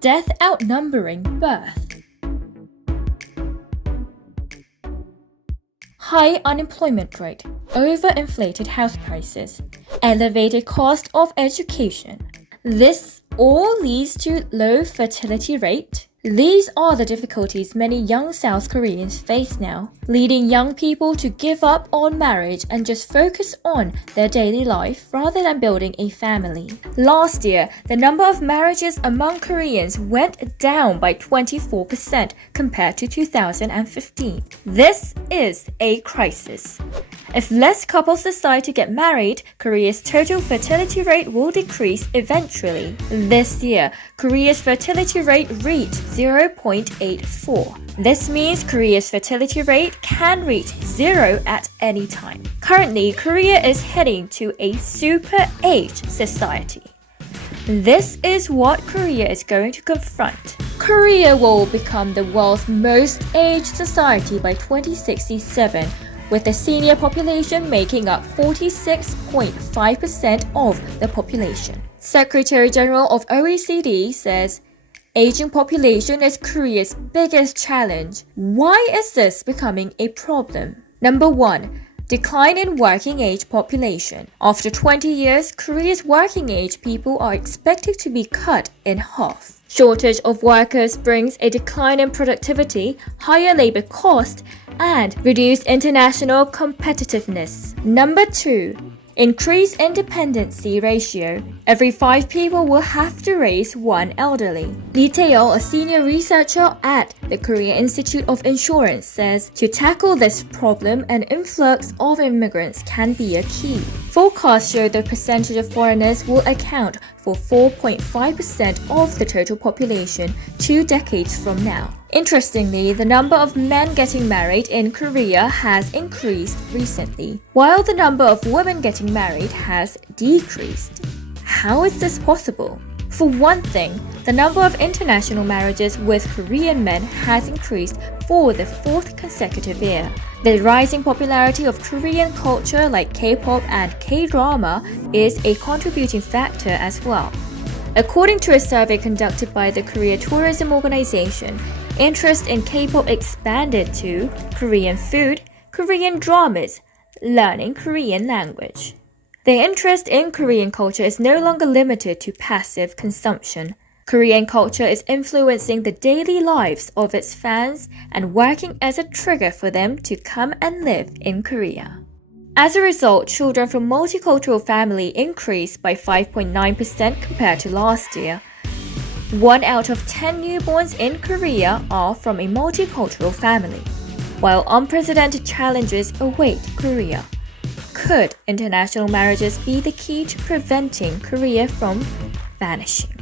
Death outnumbering birth. High unemployment rate, overinflated house prices, elevated cost of education. This all leads to low fertility rate. These are the difficulties many young South Koreans face now, leading young people to give up on marriage and just focus on their daily life rather than building a family. Last year, the number of marriages among Koreans went down by 24% compared to 2015. This is a crisis. If less couples decide to get married, Korea's total fertility rate will decrease eventually. This year, Korea's fertility rate reached 0.84. This means Korea's fertility rate can reach 0 at any time. Currently, Korea is heading to a super-aged society. This is what Korea is going to confront. Korea will become the world's most aged society by 2067, with the senior population making up 46.5% of the population. Secretary General of OECD says, aging population is Korea's biggest challenge. Why is this becoming a problem? Number 1. Decline in working age population. After 20 years, Korea's working age people are expected to be cut in half. Shortage of workers brings a decline in productivity, higher labor cost, and reduced international competitiveness. Number 2. Increase independency ratio. Every 5 people will have to raise one elderly. Lee Tae-yeol, a senior researcher at the Korea Institute of Insurance, says to tackle this problem, an influx of immigrants can be a key. Forecasts show the percentage of foreigners will account for 4.5% of the total population 2 decades from now. Interestingly, the number of men getting married in Korea has increased recently, while the number of women getting married has decreased. How is this possible? For one thing, the number of international marriages with Korean men has increased for the 4th consecutive year. The rising popularity of Korean culture like K-pop and K-drama is a contributing factor as well. According to a survey conducted by the Korea Tourism Organization, interest in K-pop expanded to Korean food, Korean dramas, learning Korean language. The interest in Korean culture is no longer limited to passive consumption. Korean culture is influencing the daily lives of its fans and working as a trigger for them to come and live in Korea. As a result, children from multicultural families increased by 5.9% compared to last year. 1 out of 10 newborns in Korea are from a multicultural family, while unprecedented challenges await Korea. Could international marriages be the key to preventing Korea from vanishing?